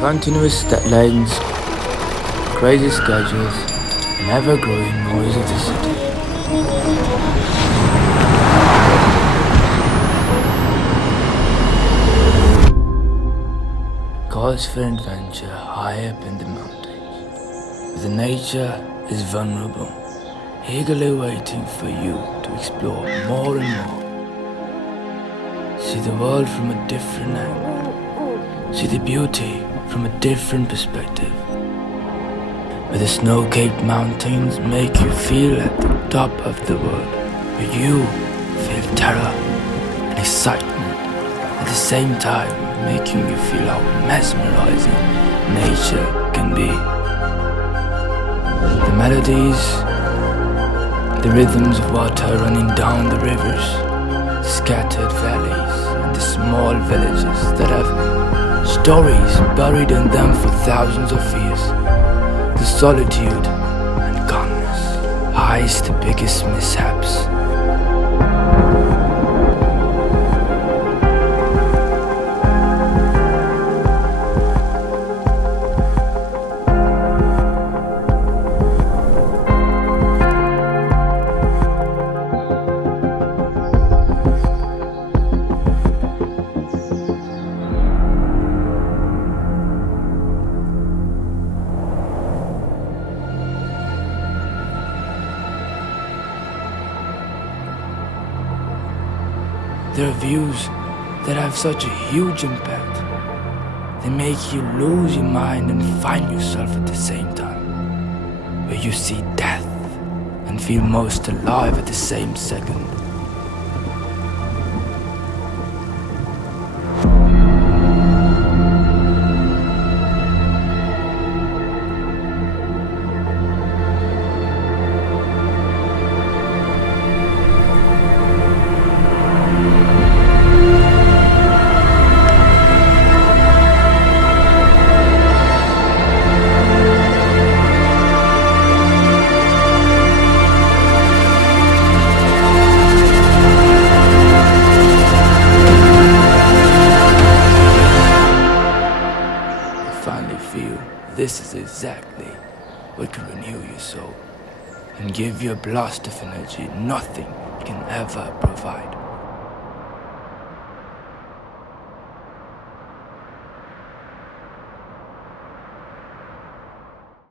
Continuous deadlines, crazy schedules, and ever-growing noise of the city. Calls for adventure high up in the mountains, where the nature is vulnerable, eagerly waiting for you to explore more and more. See the world from a different angle. See the beauty from a different perspective. Where the snow-capped mountains make you feel at the top of the world. Where you feel terror and excitement at the same time, making you feel how mesmerizing nature can be. The melodies, the rhythms of water running down the rivers, scattered valleys, and the small villages that have stories buried in them for thousands of years. The solitude and calmness hides the biggest mishaps. There are views that have such a huge impact. They make you lose your mind and find yourself at the same time. Where you see death and feel most alive at the same second. Feel this is exactly what can renew your soul and give you a blast of energy nothing can ever provide.